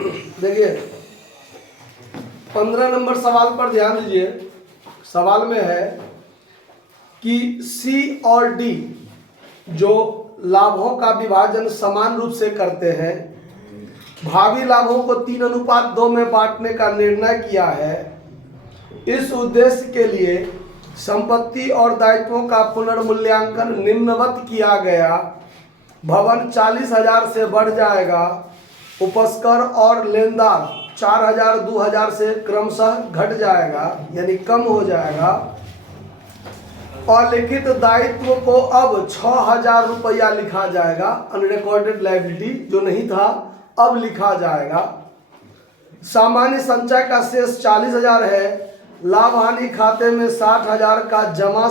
देखिए 15 नंबर सवाल पर ध्यान दीजिए। सवाल में है कि सी और डी जो लाभों का विभाजन समान रूप से करते हैं, भावी लाभों को 3:2 में बांटने का निर्णय किया है। इस उद्देश्य के लिए संपत्ति और दायित्वों का पुनर्मूल्यांकन निम्नवत किया गया। भवन 40,000 से बढ़ जाएगा। उपस्कर और लेनदार 4,000 2,000 से क्रमशः घट जाएगा, यानी कम हो जाएगा। और लिखित दायित्व को अब 6,000 रुपया लिखा जाएगा। अनरिकॉर्डेड लायबिलिटी जो नहीं था अब लिखा जाएगा। सामान्य संचय का शेष 40,000 है। लाभ हानि खाते में 60,000 का जमा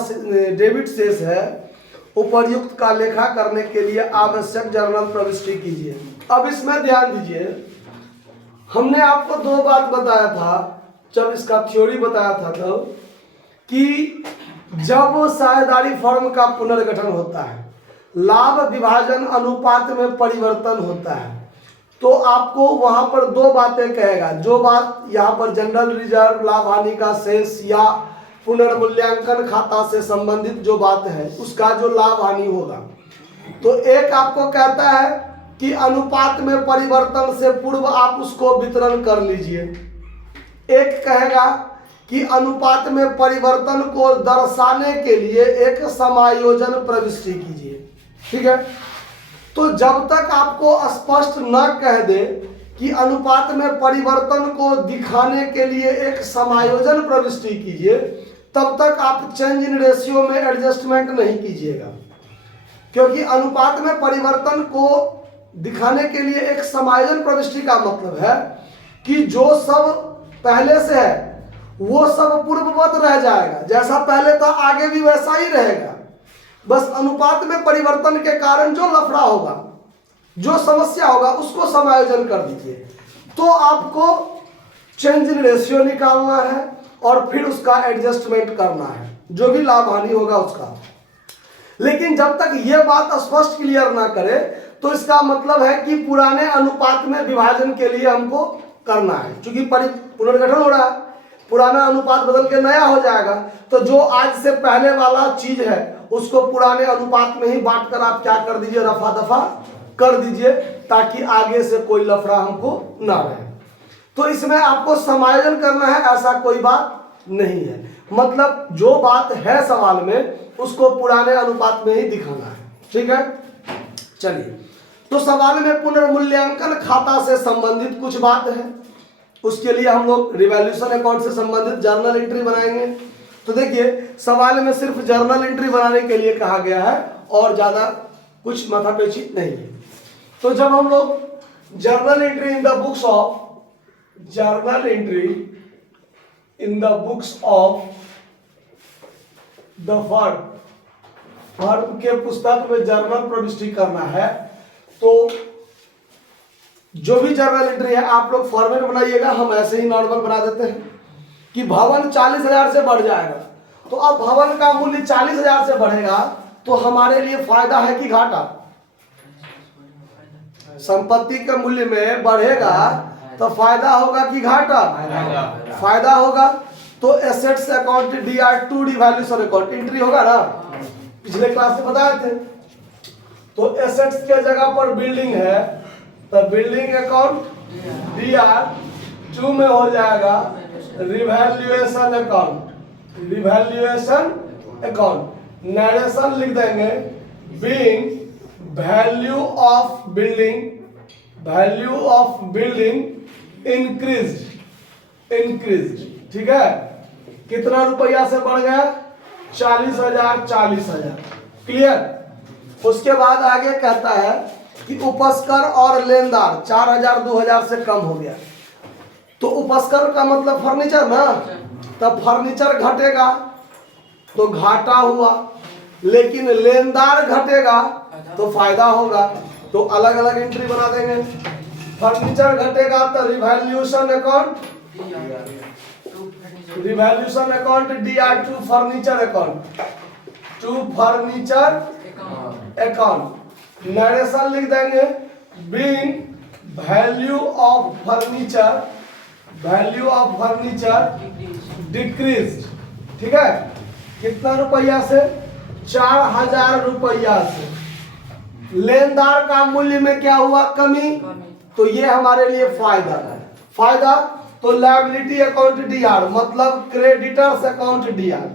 डेबिट शेष है। उपर्युक्त का लेखा करने के लिए आवश्यक जर्नल प्रविष्टि कीजिए। अब इसमें ध्यान दीजिए, हमने आपको दो बात बताया था जब इसका थ्योरी बताया था तो कि जब साझेदारी फर्म का पुनर्गठन होता है, लाभ विभाजन अनुपात में परिवर्तन होता है, तो आपको वहां पर दो बातें कहेगा। जो बात यहाँ पर जनरल रिजर्व, लाभ हानि का शेष या पुनर्मूल्यांकन खाता से संबंधित जो बात है उसका जो लाभ हानि होगा, तो एक आपको कहता है कि अनुपात में परिवर्तन से पूर्व आप उसको वितरण कर लीजिए। एक कहेगा कि अनुपात में परिवर्तन को दर्शाने के लिए एक समायोजन प्रविष्टि कीजिए। ठीक है, तो जब तक आपको स्पष्ट न कह दे कि अनुपात में परिवर्तन को दिखाने के लिए एक समायोजन प्रविष्टि कीजिए, तब तक आप चेंज इन रेशियो में एडजस्टमेंट नहीं कीजिएगा। क्योंकि अनुपात में परिवर्तन को दिखाने के लिए एक समायोजन प्रविष्टि का मतलब है कि जो सब पहले से है वो सब पूर्ववत रह जाएगा, जैसा पहले था आगे भी वैसा ही रहेगा। बस अनुपात में परिवर्तन के कारण जो लफड़ा होगा, जो समस्या होगा, उसको समायोजन कर दीजिए। तो आपको चेंज इन रेशियो निकालना है और फिर उसका एडजस्टमेंट करना है, जो भी लाभ हानि होगा उसका। लेकिन जब तक ये बात स्पष्ट क्लियर ना करे तो इसका मतलब है कि पुराने अनुपात में विभाजन के लिए हमको करना है। क्योंकि पुनर्गठन हो रहा है, पुराना अनुपात बदल के नया हो जाएगा, तो जो आज से पहले वाला चीज है उसको पुराने अनुपात में ही बांटकर आप क्या कर दीजिए, रफा दफा कर दीजिए, ताकि आगे से कोई लफड़ा हमको ना रहे। तो इसमें आपको समायोजन करना है, ऐसा कोई बात नहीं है। मतलब जो बात है सवाल में उसको पुराने अनुपात में ही दिखाना है। ठीक है, चलिए। तो सवाल में पुनर्मूल्यांकन खाता से संबंधित कुछ बात है, उसके लिए हम लोग रिवैल्यूएशन अकाउंट से संबंधित जर्नल एंट्री बनाएंगे। तो देखिए सवाल में सिर्फ जर्नल एंट्री बनाने के लिए कहा गया है और ज्यादा कुछ माथापेची नहीं है। तो जब हम लोग journal entry in the books of the firm के पुस्तक में जर्नल प्रविष्टि करना है, तो जो भी जर्नल एंट्री है आप लोग फॉर्मेट बनाइएगा। हम ऐसे ही नॉर्मल बना देते हैं कि भवन 40,000 से बढ़ जाएगा। तो अब भवन का मूल्य 40,000 से बढ़ेगा तो हमारे लिए फायदा है कि घाटा? संपत्ति के मूल्य में बढ़ेगा तो फायदा होगा कि घाटा? फायदा होगा। तो assets account DR2 devaluation account entry होगा ना, पिछले क्लास में बताए थे। तो एसेट्स के जगह पर बिल्डिंग है तो बिल्डिंग अकाउंट DR2 में हो जाएगा रिवैल्यूएशन अकाउंट। नरेशन लिख देंगे being value of building increased. ठीक है, कितना रुपया से बढ़ गया? 40,000। क्लियर। उसके बाद आगे कहता है कि उपस्कर और लेनदार 4,000 2,000 से कम हो गया। तो उपस्कर का मतलब फर्नीचर ना, तब फर्नीचर घटेगा तो घाटा हुआ, लेकिन लेनदार घटेगा तो फायदा होगा। तो अलग अलग एंट्री बना देंगे। फर्नीचर घटेगा तो revaluation account DR2 furniture account. Narration लिख देंगे being value of furniture decrease. ठीक है, कितना रुपया से? 4000 रुपया से। लेनदार का मूल्य में क्या हुआ? कमी। तो ये हमारे लिए फायदा है। फायदा तो लायबिलिटी अकाउंट डीआर मतलब creditors account DR,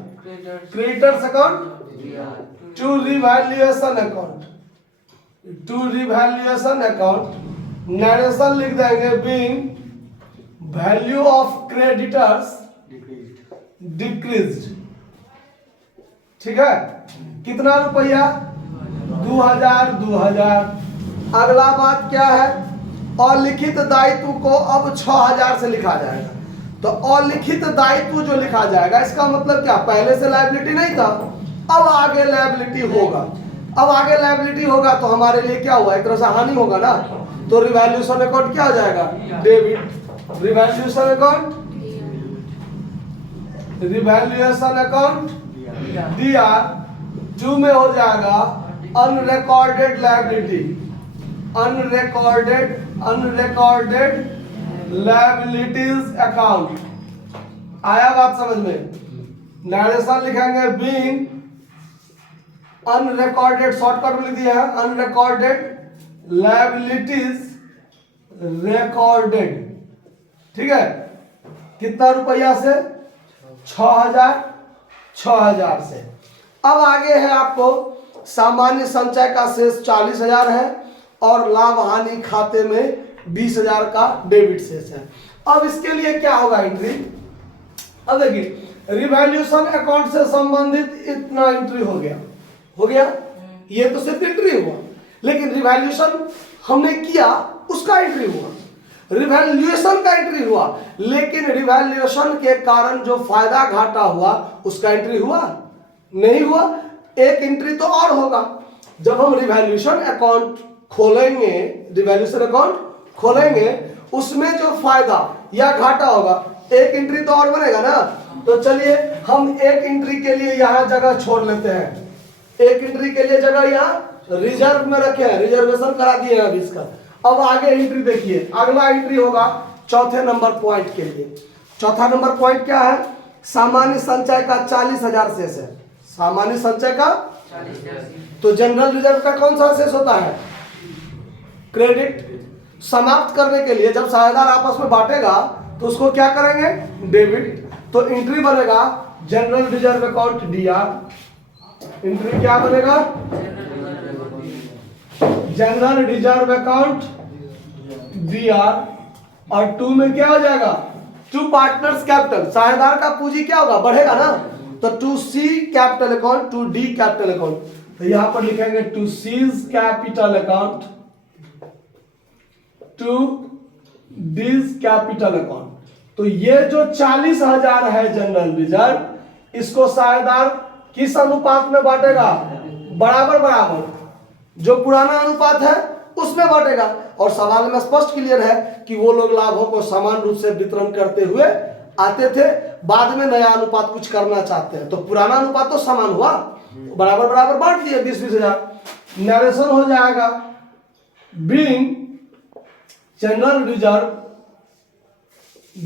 creditors account to revaluation account, narration लिख देंगे being value of creditors decreased. ठीक है, कितना रुपया? 2000। अगला बात क्या है? अलिखित दायित्व को अब 6000 से लिखा जाएगा। तो अलिखित दायित्व जो लिखा जाएगा इसका मतलब क्या? पहले से लायबिलिटी नहीं था, अब आगे लायबिलिटी होगा। अब आगे लायबिलिटी होगा तो हमारे लिए क्या हुआ? एक तरह से हानि होगा ना। तो रिवैल्यूएशन अकाउंट क्या हो जाएगा? डेबिट। Revaluation account DR. 2 में हो जाएगा unrecorded liability, unrecorded liabilities account. आया बात समझ में? नरेशन लिखेंगे बीइंग अनरिकॉर्डेड, शॉर्टकट में लिख दिया है अनरिकॉर्डेड लायबिलिटीज रिकॉर्डेड। ठीक है, कितना रुपया से? 6000 से। अब आगे है आपको सामान्य संचय का शेष 40000 है और लाभ हानि खाते में 20000 का डेबिट शेष है। अब इसके लिए क्या होगा एंट्री? अब देखिए रिवैल्यूएशन अकाउंट से संबंधित इतना एंट्री हो गया। ये तो सिर्फ एंट्री हुआ, लेकिन रिवैल्यूएशन हमने किया उसका एंट्री हुआ, रिवैल्यूएशन का एंट्री हुआ, लेकिन रिवैल्यूएशन के कारण जो फायदा घाटा हुआ उसका एंट्री हुआ नहीं हुआ। एक एंट्री तो और होगा जब हम रिवैल्यूएशन अकाउंट खोलेंगे, उसमें जो फायदा या घाटा होगा एक एंट्री तो और बनेगा ना। तो चलिए हम एक एंट्री के लिए यहाँ जगह छोड़ लेते हैं, एक एंट्री के लिए जगह यहाँ रिजर्व में रखे हैं, रिजर्वेशन करा दिए हैं अभी इसका। अब आगे एंट्री देखिए, अगला एंट्री होगा चौथे नंबर पॉइंट के लिए। चौथा नंबर पॉइंट क्या है? सामान्य संचय का 40000 शेष है। सामान्य संचय का 40,000। तो जनरल रिजर्व का कौन सा शेष होता है? क्रेडिट। समाप्त करने के लिए जब साझेदार आपस में बांटेगा तो उसको क्या करेंगे? डेबिट। तो एंट्री बनेगा general reserve account DR. Entry क्या बनेगा? General reserve account DR. और 2 में क्या हो जाएगा? 2 पार्टनर्स कैपिटल, साझेदार का पूंजी क्या होगा? बढ़ेगा ना। तो 2C capital account, 2D capital account. तो यहां पर लिखेंगे 2C's capital account, 2D's capital account. तो ये जो 40,000 है जनरल रिजर्व, इसको साझेदार किस अनुपात में बांटेगा? बराबर। जो पुराना अनुपात है उसमें बांटेगा। और सवाल में स्पष्ट क्लियर है कि वो लोग लाभों को समान रूप से वितरण करते हुए आते थे, बाद में नया अनुपात कुछ करना चाहते हैं। तो पुराना अनुपात तो समान हुआ, बराबर बांट दिए 20,000। नरेशन हो जाएगा being general reserve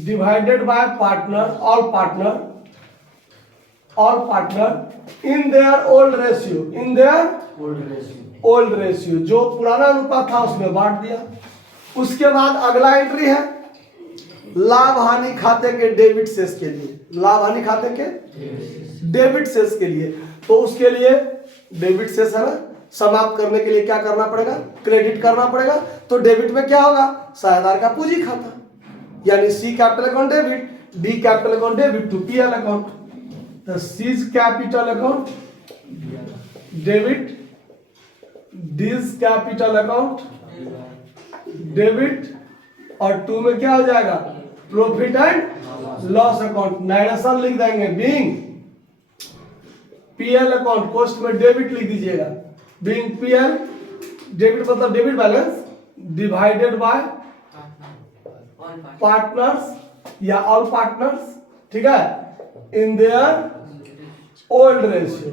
divided by partner, all partner in their old ratio, जो पुराना अनुपात था उसमें बांट दिया। उसके बाद अगला एंट्री है लाभ हानि खाते के डेबिट शेष के लिए, लाभ हानि खाते के डेबिट शेष के लिए। तो उसके लिए डेबिट शेष है ना, समाप्त करने के लिए क्या करना पड़ेगा? क्रेडिट करना पड़ेगा। तो डेबिट में क्या होगा? साझेदार का पूंजी खाता, यानी C capital account debit, D capital account debit to PL account. तो C's capital account debit, D's capital account debit, और 2 में क्या हो जाएगा? Profit and loss account. Narration लिख देंगे बीइंग पीएल अकाउंट, कॉस्ट में डेबिट लिख दीजिएगा, बीइंग पीएल डेबिट मतलब debit balance divided by partners या ऑल पार्टनर्स। ठीक है, इन देयर ओल्ड रेशियो,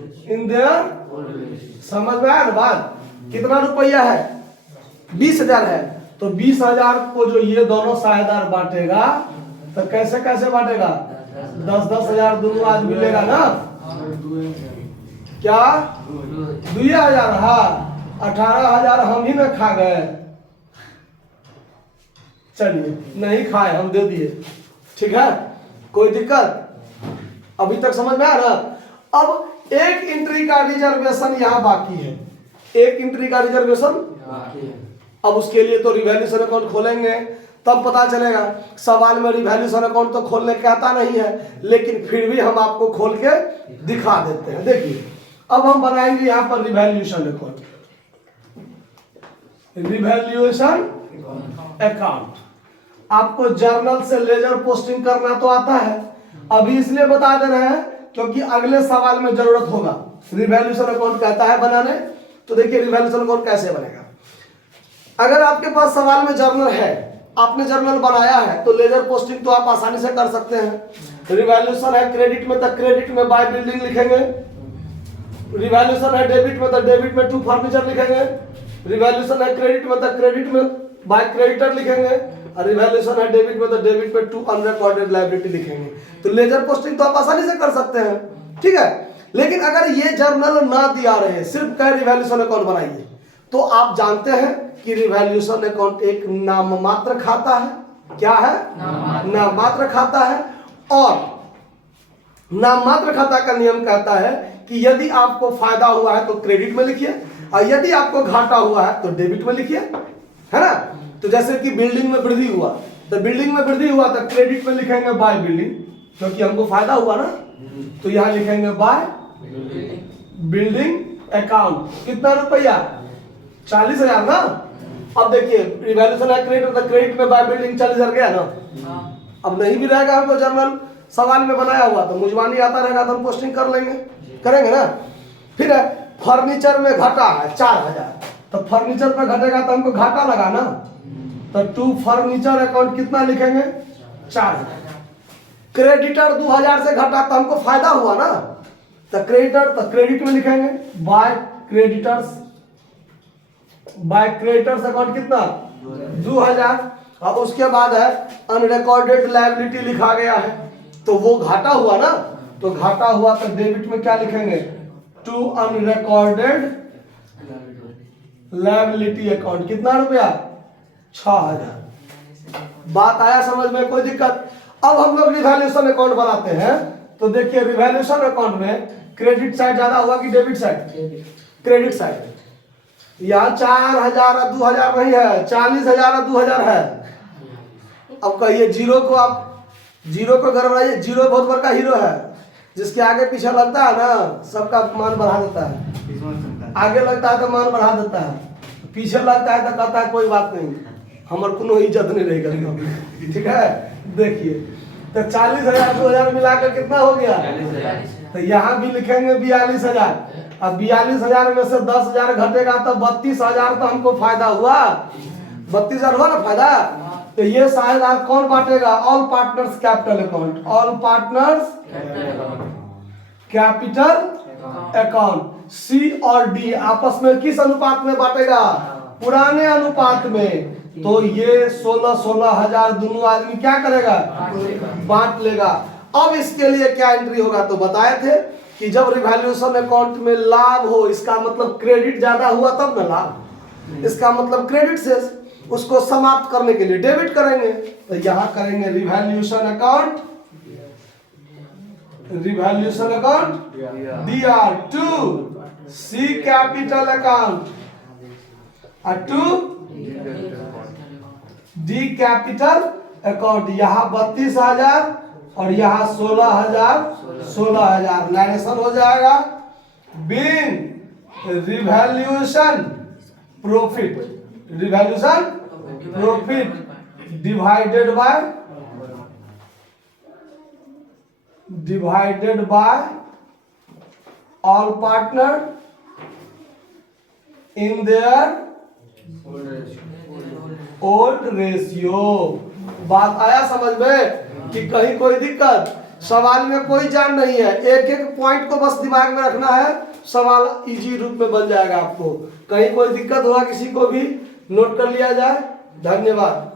समझ में आया ना बात? कितना रुपया है? 20,000 है। तो 20,000 को जो ये दोनों साझेदार बांटेगा तो कैसे कैसे बांटेगा? 10-10,000 दोनों आदमी लेगा ना। क्या 2,000? हाँ, 18,000 हम ही ना खा गए। चलिए नहीं खाए, हम दे दिए, ठीक है, कोई दिक्कत? अभी तक समझ में आया ना? अब एक एंट्री का रिजर्वेशन यहाँ बाकी है, एक एंट्री का रिजर्वेशन बाकी है। अब उसके लिए तो रिवैल्यूएशन अकाउंट खोलेंगे तब पता चलेगा। सवाल में रिवैल्यूएशन अकाउंट तो खोलने कहता नहीं है, लेकिन फिर भी हम आपको खोल के दिखा देते हैं। देखिए अब हम बनाएंगे यहाँ पर रिवैल्यूएशन अकाउंट, रिवैल्यूएशन अकाउंट। आपको जर्नल से लेजर पोस्टिंग करना तो आता है, अभी इसलिए बता दे रहे हैं क्योंकि अगले सवाल में जरूरत होगा। रिवैल्यूएशन अकाउंट कहता है बनाने, तो देखिए रिवैल्यूएशन अकाउंट कैसे बनेगा। अगर आपके पास सवाल में जर्नल है, आपने जर्नल बनाया है, तो लेजर पोस्टिंग तो आप आसानी से कर सकते हैं। रिवैल्यूएशन है क्रेडिट में, तो क्रेडिट में बाय बिल्डिंग लिखेंगे। रिवैल्यूएशन है डेबिट में, तो डेबिट में टू फर्नीचर लिखेंगे। रिवैल्यूएशन है क्रेडिट में, तो क्रेडिट में बाय क्रेडिटर लिखेंगे। और रिवैल्यूएशन है डेबिट में, तो डेबिट में टू अनरिकॉर्डेड लायबिलिटी लिखेंगे। तो लेजर पोस्टिंग तो आप आसानी से कर सकते हैं, ठीक है। लेकिन अगर ये जर्नल ना दिया रहे, सिर्फ कह रिवैल्यूएशन अकाउंट बनाइए, तो आप जानते हैं कि रिवैल्यूएशन अकाउंट एक नाममात्र खाता है। क्या है? नाममात्र खाता है। और नाममात्र खाता का नियम कहता है कि यदि आपको फायदा हुआ है तो क्रेडिट में लिखिए, और यदि आपको घाटा हुआ है तो डेबिट में लिखिए, है ना। तो जैसे कि बिल्डिंग में वृद्धि हुआ, तो बिल्डिंग में वृद्धि हुआ तो क्रेडिट में लिखेंगे बाय बिल्डिंग, क्योंकि हमको फायदा हुआ ना, तो यहां लिखेंगे बाय बिल्डिंग अकाउंट। कितना रुपया? 40,000 ना। अब देखिए रिवैल्यूएशन है क्रेडिट, तो क्रेडिट में बाय बिल्डिंग 40,000 गया ना। अब नहीं भी रहेगा हमको जर्नल सवाल में बनाया हुआ, तो मुजवानी आता रहेगा तो हम पोस्टिंग कर लेंगे, करेंगे ना। फिर है फर्नीचर में घटा है 4,000, तो फर्नीचर पे घटेगा तो हमको घाटा लगा ना, तो टू फर्नीचर अकाउंट कितना लिखेंगे? 4,000। क्रेडिटर 2,000 से घटा तो हमको फायदा हुआ ना, तो क्रेडिटर तो क्रेडिट में लिखेंगे by creditors. By creditors account कितना? 2,000। अब उसके बाद है अनरिकॉर्डेड लायबिलिटी लिखा गया है, तो वो घाटा हुआ ना, तो घाटा हुआ तो डेबिट में क्या लिखेंगे? To unrecorded liability account. कितना रुपया? 6,000। बात आया समझ में? कोई दिक्कत? अब हम लोग रिवैल्यूएशन अकाउंट बनाते हैं, तो देखिए रिवैल्यूएशन अकाउंट में क्रेडिट साइड ज्यादा हुआ कि डेबिट साइड? Credit side. यहाँ 4,000 और 2,000 नहीं है, 40,000 और 2,000 है। अब कहिए जीरो को, आप जीरो को गड़बड़ाइए, जीरो बहुत बड़ा हीरो है, जिसके आगे पीछे लगता है ना सबका मान बढ़ा देता है। आगे लगता है तो मान बढ़ा देता है, पीछे लगता है तो कहता है कोई बात नहीं, हमारे कोनो इज्जत नहीं रहेगा, ठीक है। देखिए तो 40,000 2,000 मिलाकर कितना हो गया? तो यहाँ भी लिखेंगे 42,000। अब 42,000 में से 10,000 घटेगा तो 32,000 तो हमको फायदा हुआ। 32,000 हुआ ना फायदा। तो ये साझेदार कौन बांटेगा? All partners capital account. All partners capital account. C और डी आपस में किस अनुपात में बांटेगा? पुराने अनुपात में। तो ये 16,000 दोनों आदमी क्या करेगा? बांट लेगा। अब इसके लिए क्या एंट्री होगा? तो बताए थे कि जब रिवैल्यूएशन अकाउंट में लाभ हो, इसका मतलब क्रेडिट ज्यादा हुआ तब ना लाभ, इसका मतलब क्रेडिट से उसको समाप्त करने के लिए डेबिट करेंगे। तो यहां करेंगे revaluation account, revaluation account DR to C capital account और टू डी कैपिटल अकाउंट। यहाँ 32,000 और यहाँ 16,000 नरेशन हो जाएगा। Being revaluation profit, revaluation profit divided by all partner in their old ratio. बात आया समझ में कि कहीं कोई दिक्कत? सवाल में कोई जान नहीं है, एक एक पॉइंट को बस दिमाग में रखना है, सवाल इजी रूप में बन जाएगा आपको। कहीं कोई दिक्कत हुआ किसी को भी नोट कर लिया जाए। धन्यवाद।